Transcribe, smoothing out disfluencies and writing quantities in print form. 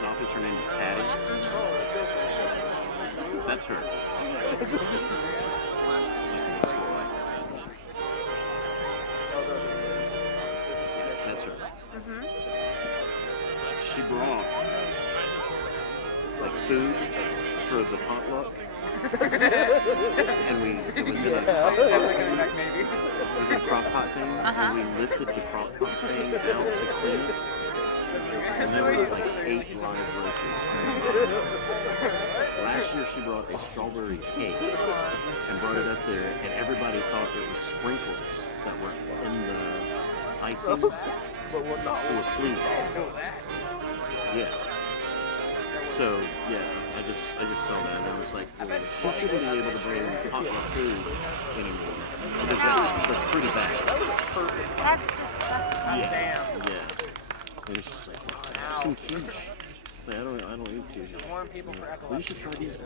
woman's office. Her name is Patty. That's her. That's her. She brought like food for the potluck, and it was in a crock pot. It was in a crock pot thing, and we lifted the crock pot thing out to clean it, and there was like 8 live roaches. Last year she brought a strawberry cake and brought it up there, and everybody thought it was sprinkles that were in the icing. It was fleas. Yeah. So yeah, I just saw that and I was like, well, she shouldn't be able to bring potluck food anymore. I think that's pretty bad. That's Yeah. And it's just like, have some quiche. It's like I don't eat quiche. Well, you should try these.